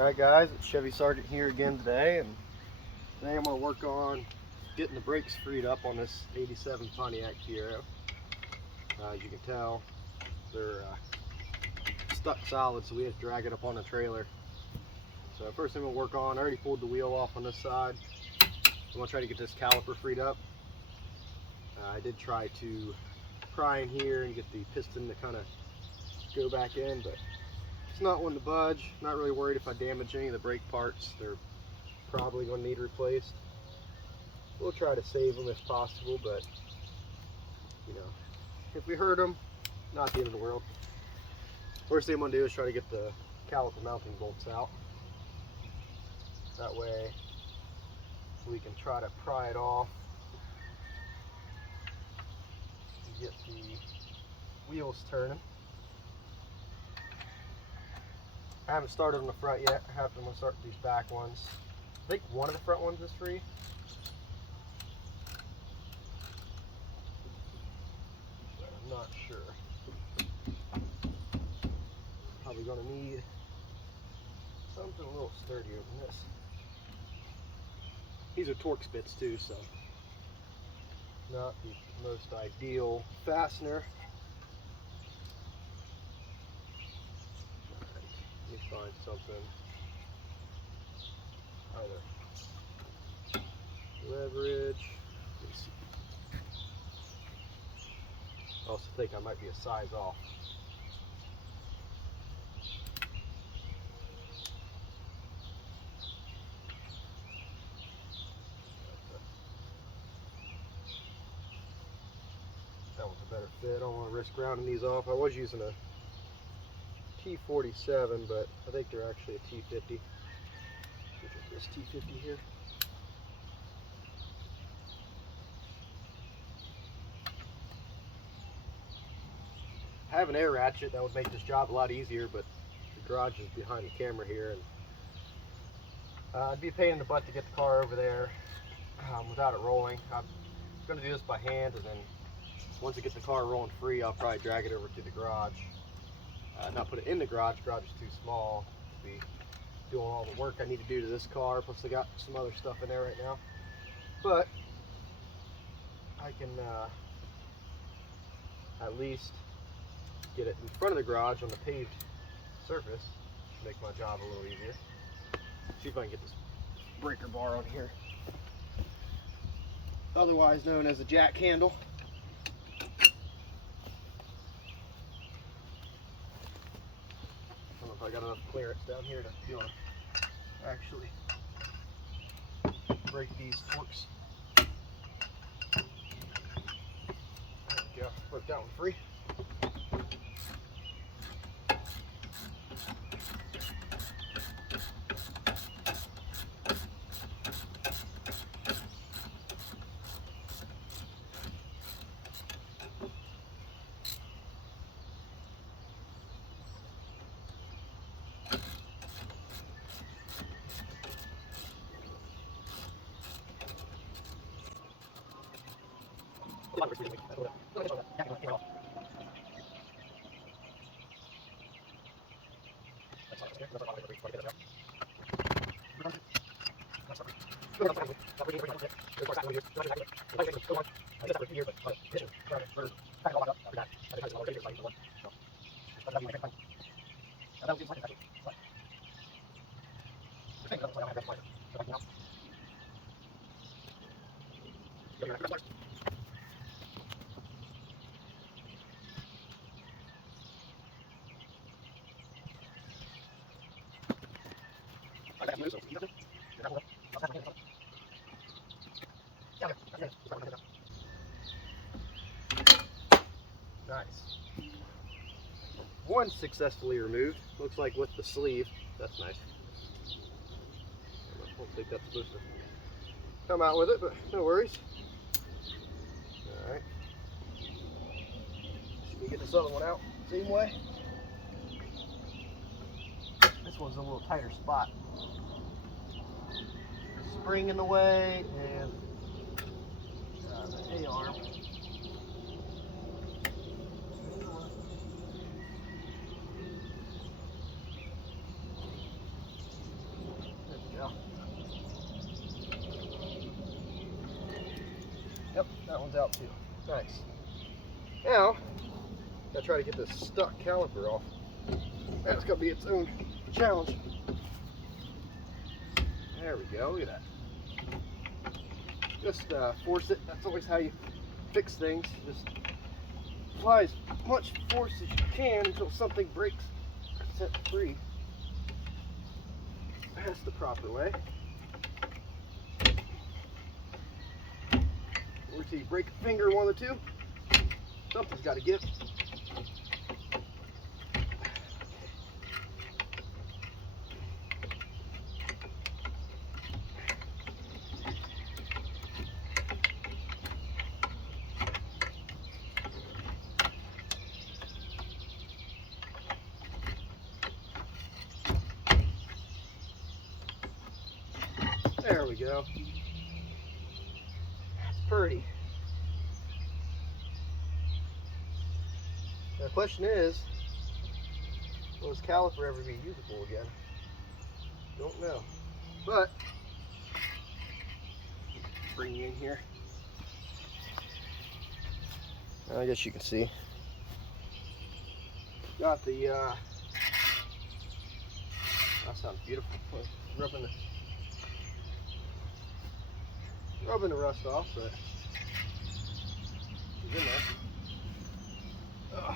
Alright guys, it's Chevy Sergeant here again today, and today I'm going to work on getting the brakes freed up on this 87 Pontiac Fiero. As you can tell, they're stuck solid, so we have to drag it up on the trailer. So first thing we'll work on, I already pulled the wheel off on this side. I'm going to try to get this caliper freed up. I did try to pry in here and get the piston to kind of go back in, but it's not one to budge. Not really worried if I damage any of the brake parts. They're probably going to need replaced. We'll try to save them if possible, but you know, if we hurt them, not the end of the world. First thing I'm going to do is try to get the caliper mounting bolts out. That way we can try to pry it off and get the wheels turning. I haven't started on the front yet. I'm going to start these back ones. I think one of the front ones is free. But I'm not sure. Probably going to need something a little sturdier than this. These are torque spits too, so not the most ideal fastener. Let me find something. Either leverage. Let me see. I also think I might be a size off. That one's a better fit. I don't want to risk rounding these off. I was using a T47, but I think they're actually a T50. Look at this T50 here. I have an air ratchet that would make this job a lot easier, but the garage is behind the camera here, and it'd be a pain in the butt to get the car over there without it rolling. I'm going to do this by hand, and then once I get the car rolling free, I'll probably drag it over to the garage. Not put it in the garage. The garage is too small to be doing all the work I need to do to this car. Plus, I got some other stuff in there right now. But I can at least get it in front of the garage on the paved surface to make my job a little easier. See if I can get this breaker bar on here, otherwise known as a jack handle. I don't know if I got enough clearance down here to be able to actually break these torques. There we go, broke that one free. Nice. One successfully removed. Looks like with the sleeve. That's nice. I don't think that's supposed to come out with it, but no worries. Alright. Let me get this other one out. Same way. This one's a little tighter spot. Spring in the way and the A-arm. one's out too. Nice. Now, I try to get this stuck caliper off. That's gonna be its own challenge. There we go, look at that. Just force it. That's always how you fix things. Just apply as much force as you can until something breaks, set free. That's the proper way. Or till you break a finger, one of the two. Something's got to give. There we go. That's pretty. Now the question is, will this caliper ever be usable again? Don't know. But, bring you in here. I guess you can see. Got the, that sounds beautiful. Rubbing the rust off, but it's in there. Ugh.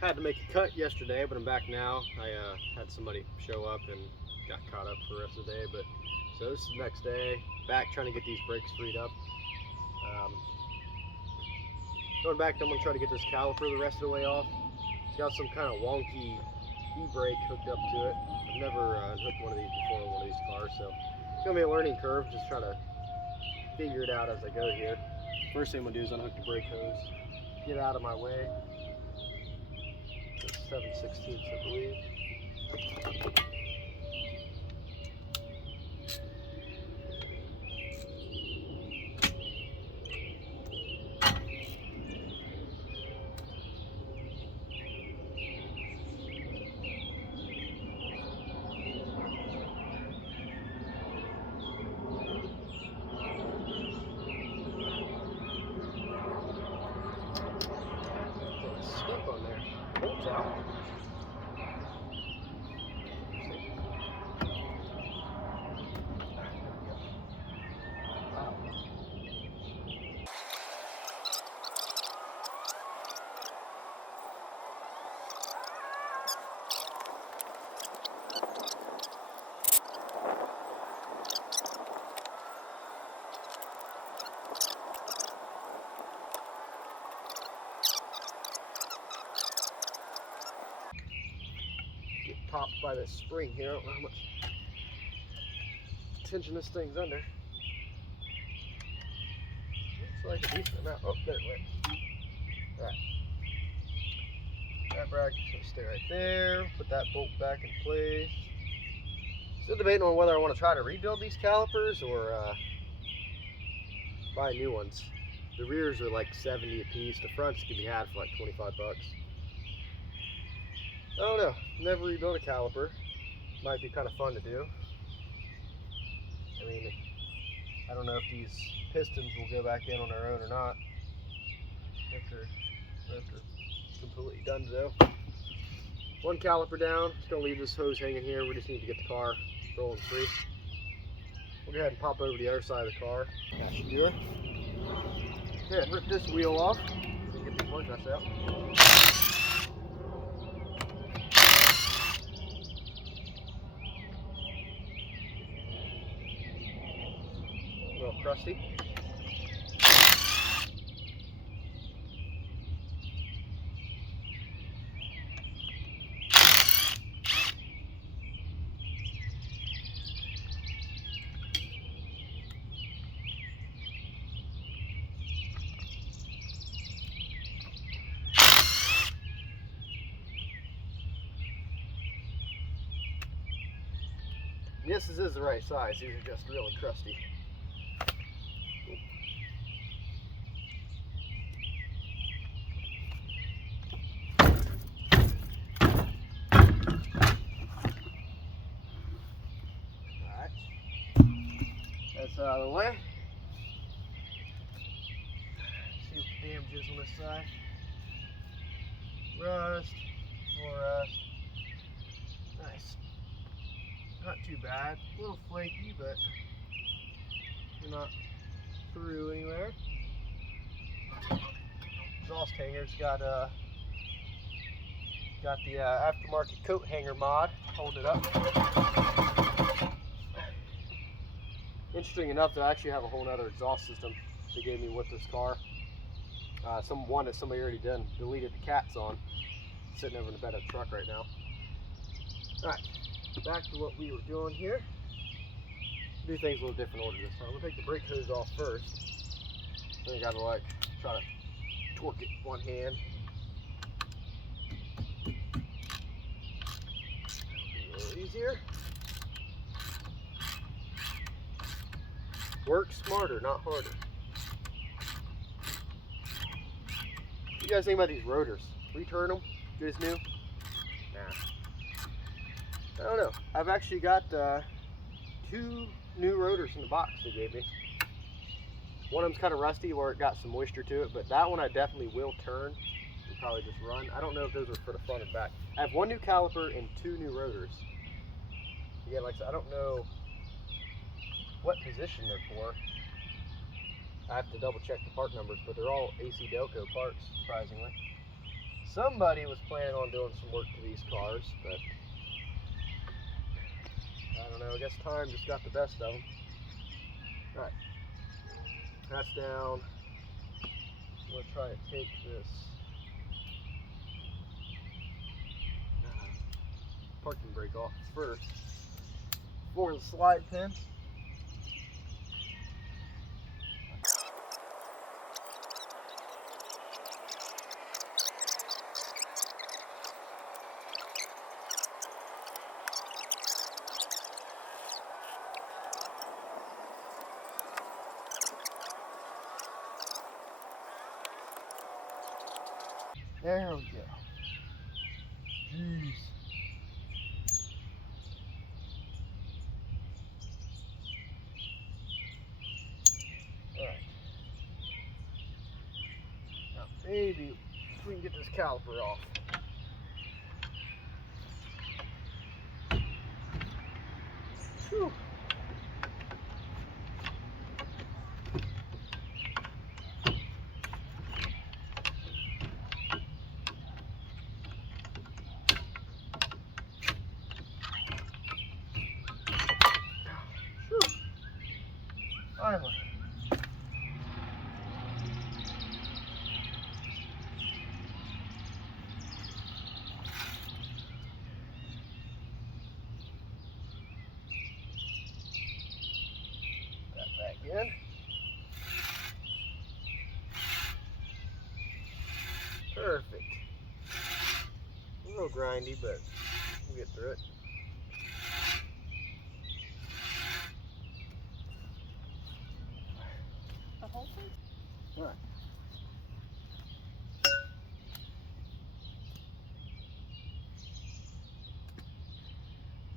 Had to make a cut yesterday, but I'm back now. I had somebody show up and got caught up for the rest of the day, but so this is the next day. Back trying to get these brakes freed up. Going back, I'm going to try to get this caliper the rest of the way off. It's got some kind of wonky e-brake hooked up to it. I've never hooked one of these before on one of these cars, so it's going to be a learning curve. Just try to figure it out as I go here. First thing I'm going to do is unhook the brake hose, get out of my way. It's 7/16, I believe. Stuck on there. Bolts out. Get popped by this spring here. I don't know how much tension this thing's under. Looks like a decent amount. Oh, there it went. Alright. That bracket's going to stay right there. Put that bolt back in place. Still debating on whether I want to try to rebuild these calipers or buy new ones. The rears are like 70 a piece. The fronts can be had for like 25 bucks. I don't know. Never rebuilt a caliper. Might be kind of fun to do. I mean, I don't know if these pistons will go back in on their own or not after completely done though. One caliper down. Just gonna leave this hose hanging here. We just need to get the car rolling free. We'll go ahead and pop over to the other side of the car. That should do it. Go ahead and rip this wheel off. Get these ones nuts out. A little crusty. Yes, this is the right size. These are just really crusty. That's out of the way. See what the damage is on this side. Rust, more rust. Nice. Not too bad. A little flaky, but you're not through anywhere. Exhaust hanger's got the aftermarket coat hanger mod holding it up. Interesting enough, that I actually have a whole other exhaust system they gave me with this car. One that somebody already deleted the cats on. Sitting over in the bed of the truck right now. Alright, back to what we were doing here. Do things a little different order this time. We'll take the brake hose off first. Then you gotta try to torque it one hand. A little easier. Work smarter, not harder. What do you guys think about these rotors? Return them? You guys new? Nah. I don't know. I've actually got 2 new rotors in the box they gave me. One of them's kind of rusty where it got some moisture to it, but that one I definitely will turn and probably just run. I don't know if those are for the front and back. I have 1 new caliper and 2 new rotors. Again, like I said, I don't know what position they're for. I have to double check the part numbers, but they're all AC Delco parts, surprisingly. Somebody was planning on doing some work to these cars, but I don't know, I guess time just got the best of them. Alright, that's down. I'm going to try to take this parking brake off first for the slide pin. There we go. Jeez. Alright. Now maybe we can get this caliper off. Whew. Finally. That back in. Perfect. A little grindy, but we'll get through it. The whole thing? All right.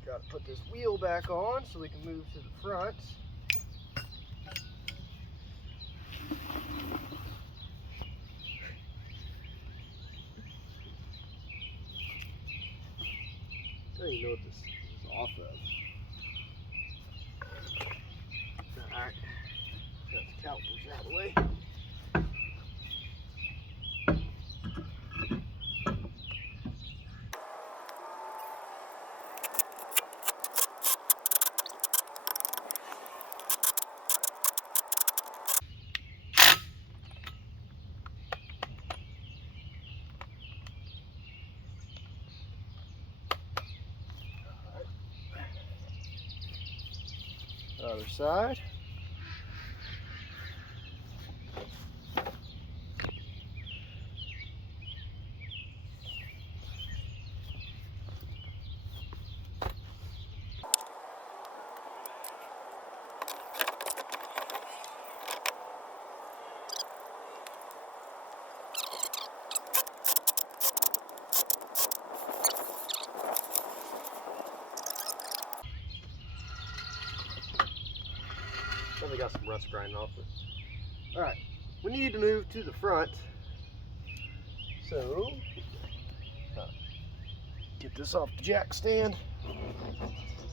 Got to put this wheel back on so we can move to the front. I don't even know what this is off of. Alright. Got the calipers out of the way. Other side. Probably got some rust grinding off it. Alright, we need to move to the front. So, get this off the jack stand.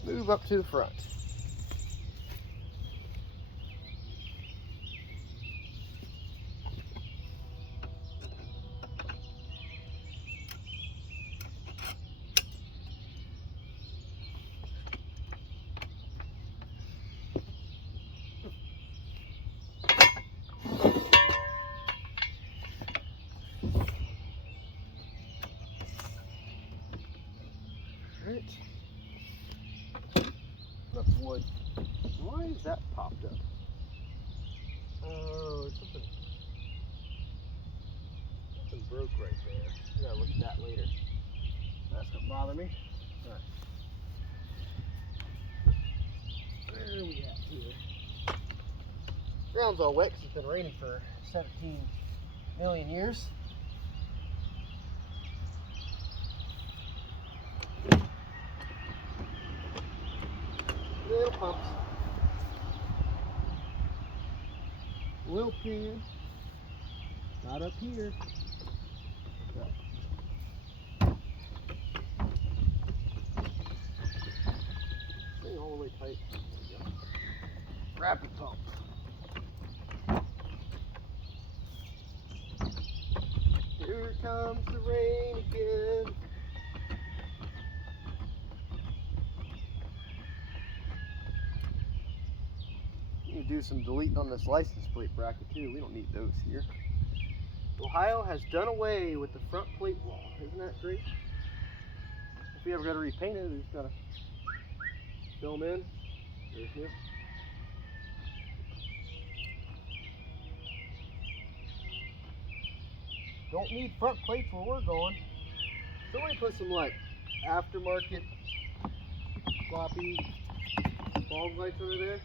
Move up to the front. Alright. Enough wood. Why is that popped up? Oh, something broke right there. We gotta look at that later. That's gonna bother me. Alright. Where are we at here? Ground's all wet because it's been raining for 17 million years. Little pumps. Oil pan. Not up here. Stay all the way tight. There we go. Rapid pump. Here comes the rain again. We need to do some deleting on this license plate bracket too. We don't need those here. Ohio has done away with the front plate law. Isn't that great? If we ever got to repaint it, we just gotta fill them in. There's new. Don't need front plates where we're going. Somebody put some like aftermarket floppy fog lights under there.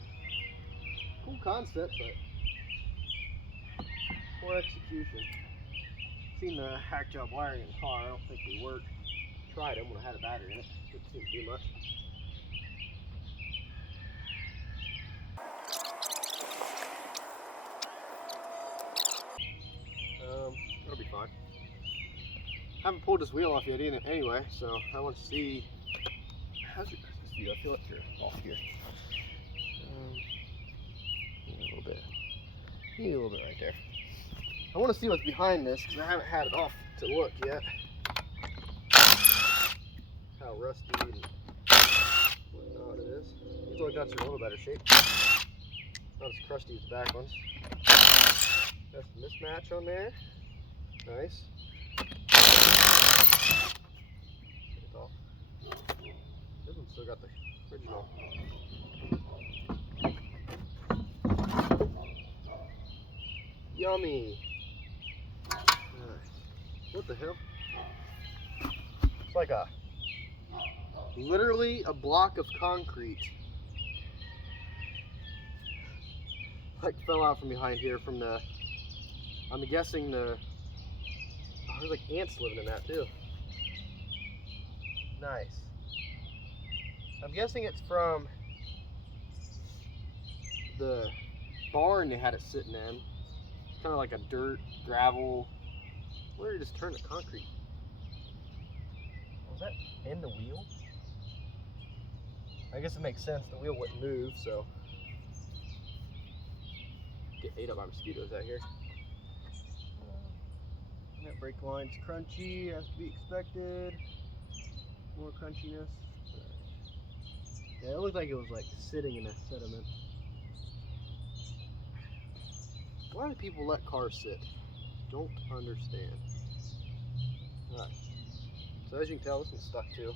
Cool concept, but poor execution. Seen the hack job wiring in the car. I don't think they work. Tried them when I had a battery in it. Didn't seem to do much. That'll be fine. I haven't pulled this wheel off yet anyway, so I want to see. How's your business view? I feel like you're off here. Yeah, a little bit. Maybe a little bit right there. I want to see what's behind this because I haven't had it off to look yet. How rusty and whatnot it is. These old nuts are in a little better shape. Not as crusty as the back ones. That's a mismatch on there. Nice. It's off. This one's still got the original. Yummy. Nice. What the hell? It's like literally a block of concrete. Like fell out from behind here from the, I'm guessing the, oh, there's like ants living in that too. Nice. I'm guessing it's from the barn they had it sitting in. It's kind of like a dirt, gravel, where you just turn the concrete. Was that in the wheel? I guess it makes sense, the wheel wouldn't move, so. Get ate up by mosquitoes out here. That brake line's crunchy, as to be expected. More crunchiness. Yeah, it looked like it was like sitting in that sediment. Why do people let cars sit? Don't understand. Alright. So as you can tell, this one's stuck too.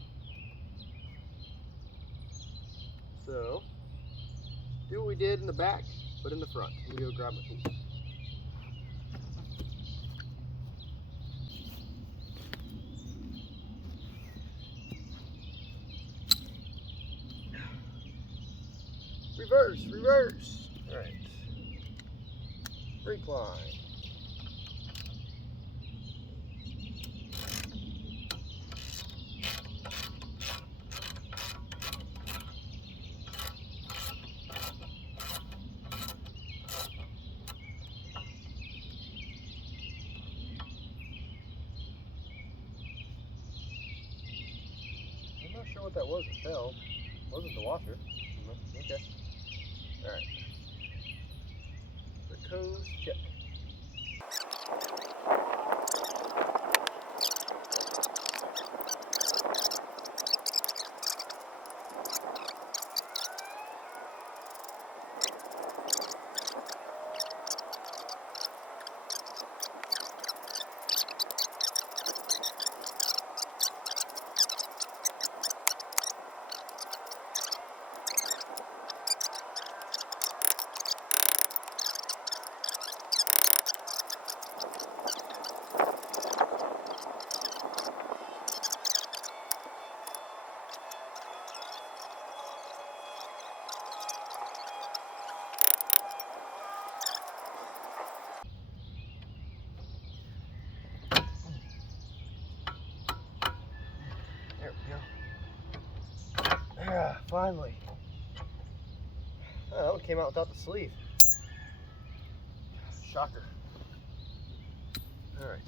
So, do what we did in the back, but in the front. Let me go grab my tool. Reverse, reverse. Alright. Brake line. sure what that was that fell. Wasn't the washer. Okay. Alright. The coast check. There we go. Ah, finally. Oh, that one came out without the sleeve. Shocker. Alright.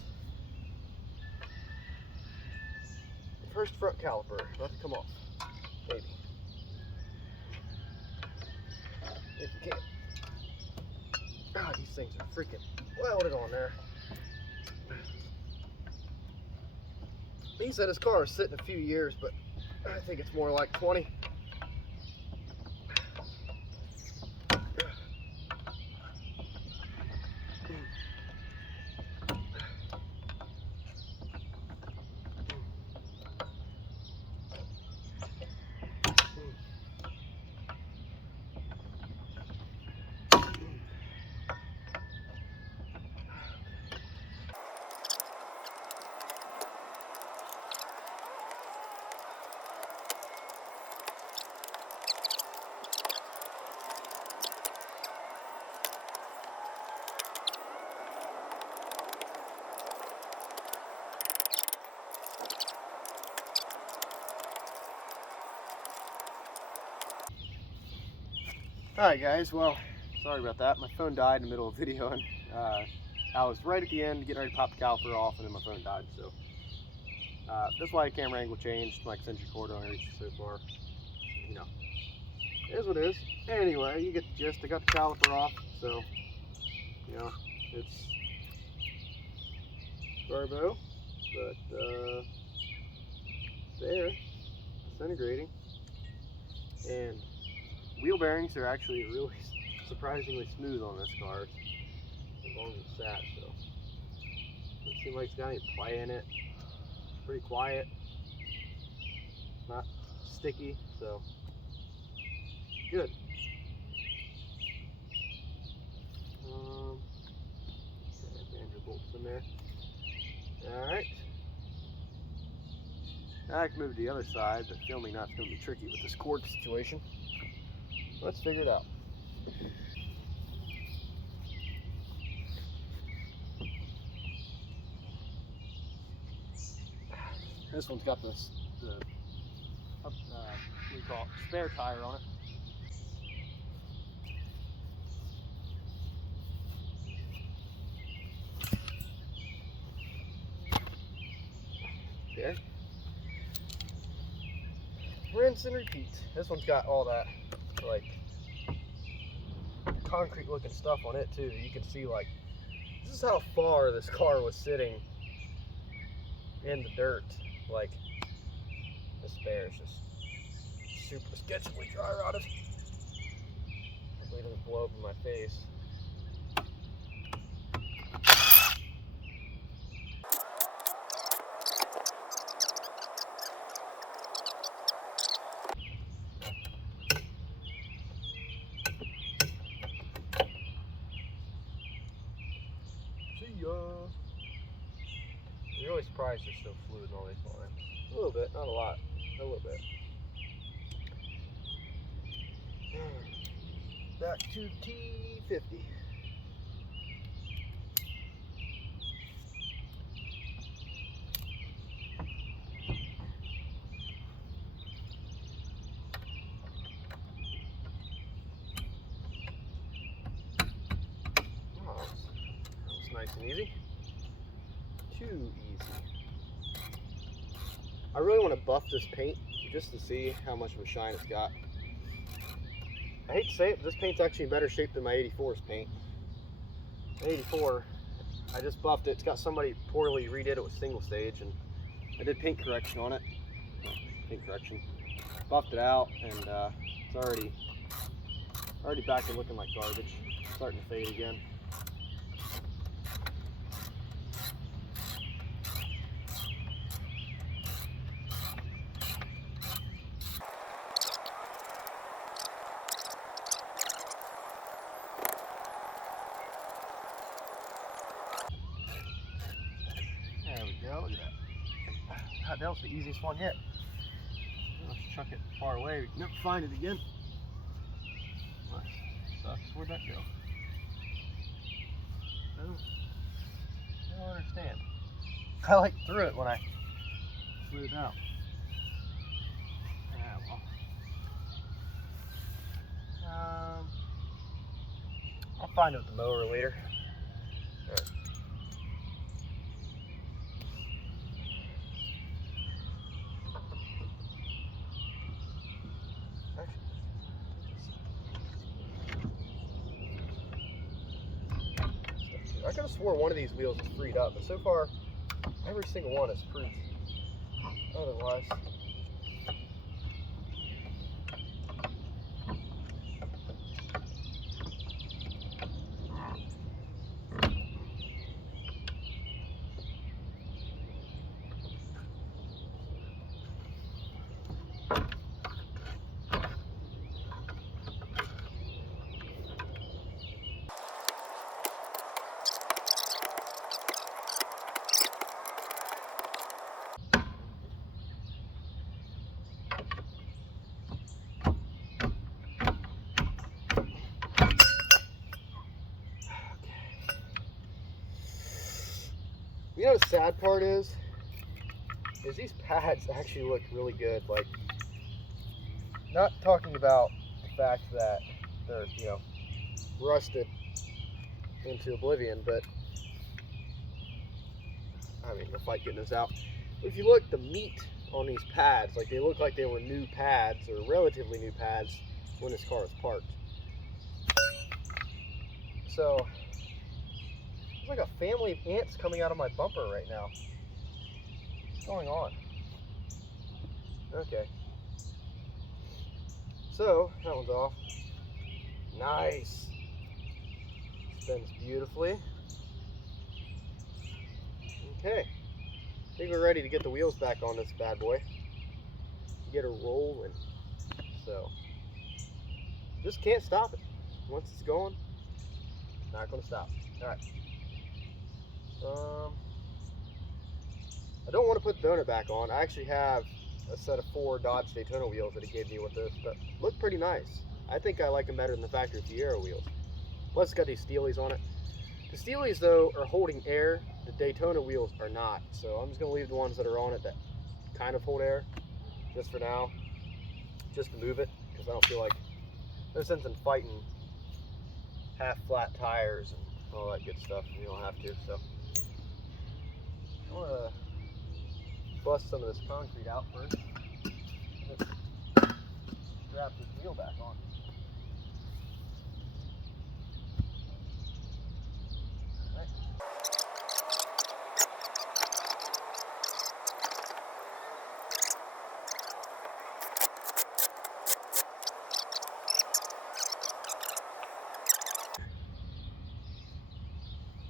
First front caliper, about to come off. Maybe. If you can. Ah, these things are freaking welded on there. He said his car was sitting a few years, but I think it's more like 20. Alright guys, well, sorry about that. My phone died in the middle of the video, and I was right at the end getting ready to pop the caliper off, and then my phone died, so that's why the camera angle changed. My extension cord only reached so far. You know, it is what it is. Anyway, you get the gist. I got the caliper off, so, you know, it's Barbo, but there, disintegrating, and wheel bearings are actually really surprisingly smooth on this car, as long as it's sat, so doesn't seem like it's got any play in it. Pretty quiet, not sticky, so good. Bolts in there. Alright. Now I can move to the other side, but filming that's going to be tricky with this cord situation. Let's figure it out. This one's got the what do you call it, spare tire on it. Okay. Rinse and repeat. This one's got all that like concrete looking stuff on it too. You can see, like, this is how far this car was sitting in the dirt. Like, this spare is just super sketchily dry rotted. Hopefully it doesn't blow up in my face. See ya. I'm really surprised there's still fluid in all these lines. A little bit, not a lot, a little bit. Back to T50. Oh, that was nice and easy. Too easy. I really want to buff this paint just to see how much of a shine it's got. I hate to say it, but this paint's actually in better shape than my 84's paint. My 84, I just buffed it. It's got somebody poorly redid it with single stage, and I did paint correction on it. Paint correction. Buffed it out, and it's already back to looking like garbage. Starting to fade again. There we go, look at that. That was the easiest one yet. Let's chuck it far away. We can never find it again. Nice. Sucks. Where'd that go? I don't understand. I like threw it when I threw it out. Yeah, well. I'll find it with the mower later. Right. I could have swore one of these wheels is freed up, but so far, every single one is proof otherwise. You know, the sad part is these pads actually look really good. Like, not talking about the fact that they're, you know, rusted into oblivion, but I mean, we'll fight getting this out. But if you look, the meat on these pads, like they look like they were new pads or relatively new pads when this car was parked. So it's like a family of ants coming out of my bumper right now. What's going on? Okay. So that one's off. Nice. Spins beautifully. Okay. I think we're ready to get the wheels back on this bad boy. Get her rolling. So just can't stop it. Once it's going, not gonna stop. Alright. I don't want to put the donut back on. I actually have a set of 4 Dodge Daytona wheels that he gave me with this that look pretty nice. I think I like them better than the factory Fiero wheels. Plus it's got these Steelies on it. The Steelies though are holding air. The Daytona wheels are not. So I'm just going to leave the ones that are on it that kind of hold air just for now. Just to move it, because I don't feel like there's sense in fighting half flat tires and all that good stuff. You don't have to. So I want to bust some of this concrete out first. Let's strap this wheel back on. Right.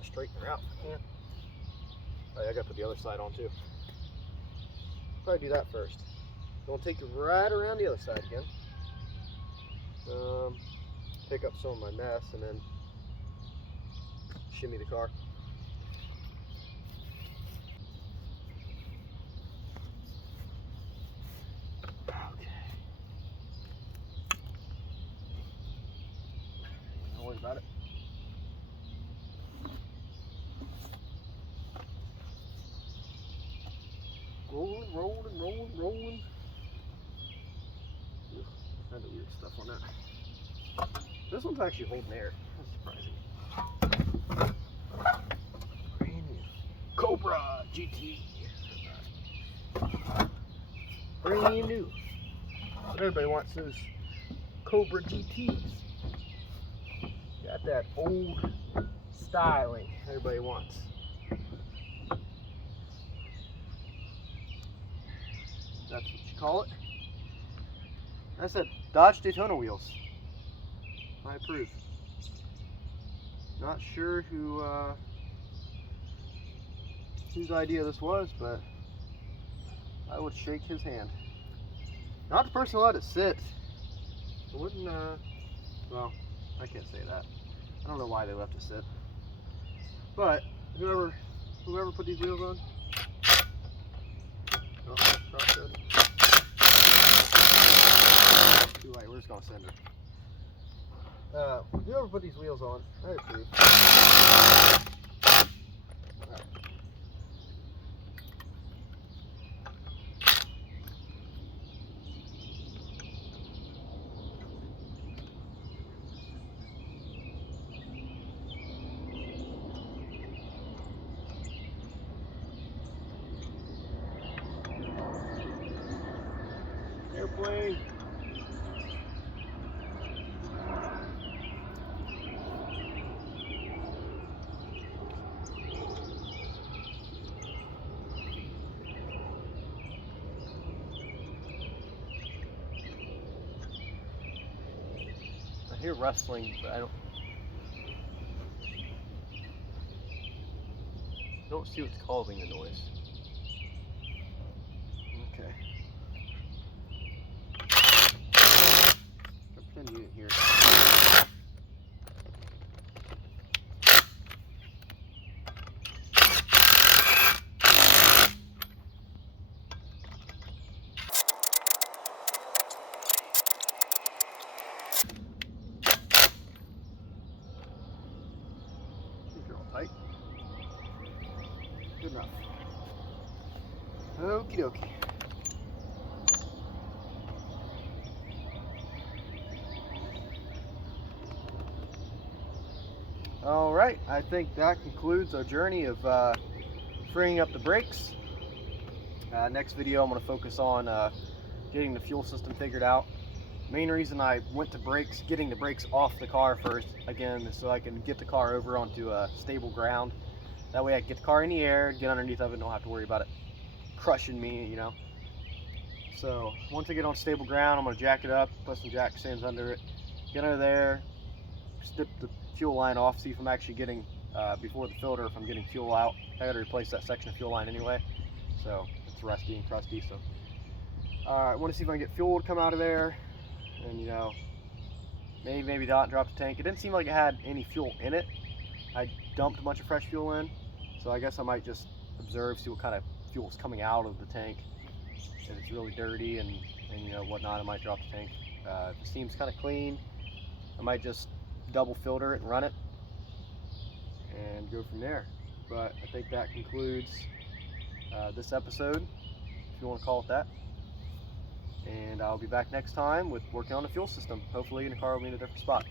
Straighten her out if I can. Oh, yeah, I gotta put the other side on too. Probably do that first. Then we'll take it right around the other side again. Pick up some of my mess and then shimmy the car. Okay. Don't worry about it. Rolling, rolling, rolling, rolling. Kind of weird stuff on that. This one's actually holding air. That's surprising. Brand new. Cobra GT. Brand new. But everybody wants those Cobra GTs. Got that old styling everybody wants. That's what you call it. I said Dodge Daytona wheels. I approve. Not sure whose idea this was, but I would shake his hand. Not the person who let it sit. I wouldn't, well, I can't say that. I don't know why they left it sit. But whoever put these wheels on. Oh, too late, we're just gonna send her. Whoever put these wheels on, I approve. Airplane. I hear rustling, but I don't see what's causing the noise. Okay. Pretend you didn't hear it. These are all tight. Good enough. Okie dokie. All right, I think that concludes our journey of freeing up the brakes. Next video, I'm going to focus on getting the fuel system figured out. Main reason I went to brakes, getting the brakes off the car first, again, is so I can get the car over onto stable ground. That way I can get the car in the air, get underneath of it, and don't have to worry about it crushing me, you know. So once I get on stable ground, I'm going to jack it up, put some jack stands under it, get under there, snip the fuel line off, see if I'm actually getting, before the filter, if I'm getting fuel out. I got to replace that section of fuel line anyway, so it's rusty and crusty. So I want to see if I can get fuel to come out of there, and you know, maybe not drop the tank. It didn't seem like it had any fuel in it. I dumped a bunch of fresh fuel in, so I guess I might just observe, see what kind of fuel is coming out of the tank. If it's really dirty and you know whatnot, I might drop the tank. If it seems kind of clean, I might just double filter it and run it and go from there. But I think that concludes this episode, if you want to call it that. And I'll be back next time with working on the fuel system. Hopefully the car will be in a different spot.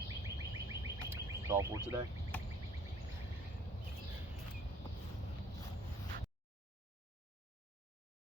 That's all for today.